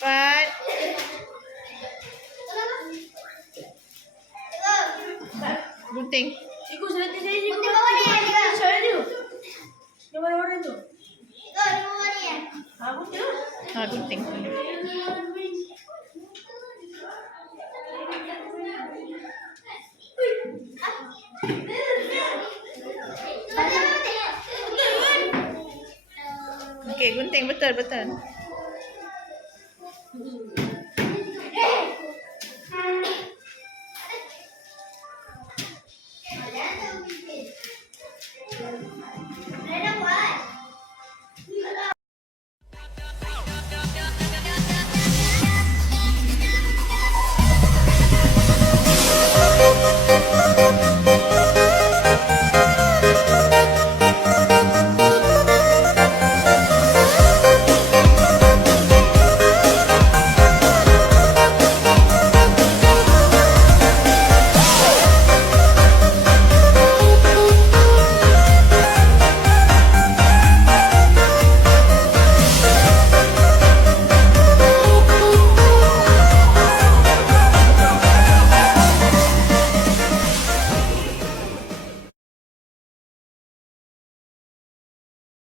Cepat. Gunting. Ikut selati saya je. Gunting bawah ni. Saya je. Yang warna-warna tu. Go, di bawah ni. Aku je. Gunting. Okey, gunting betul.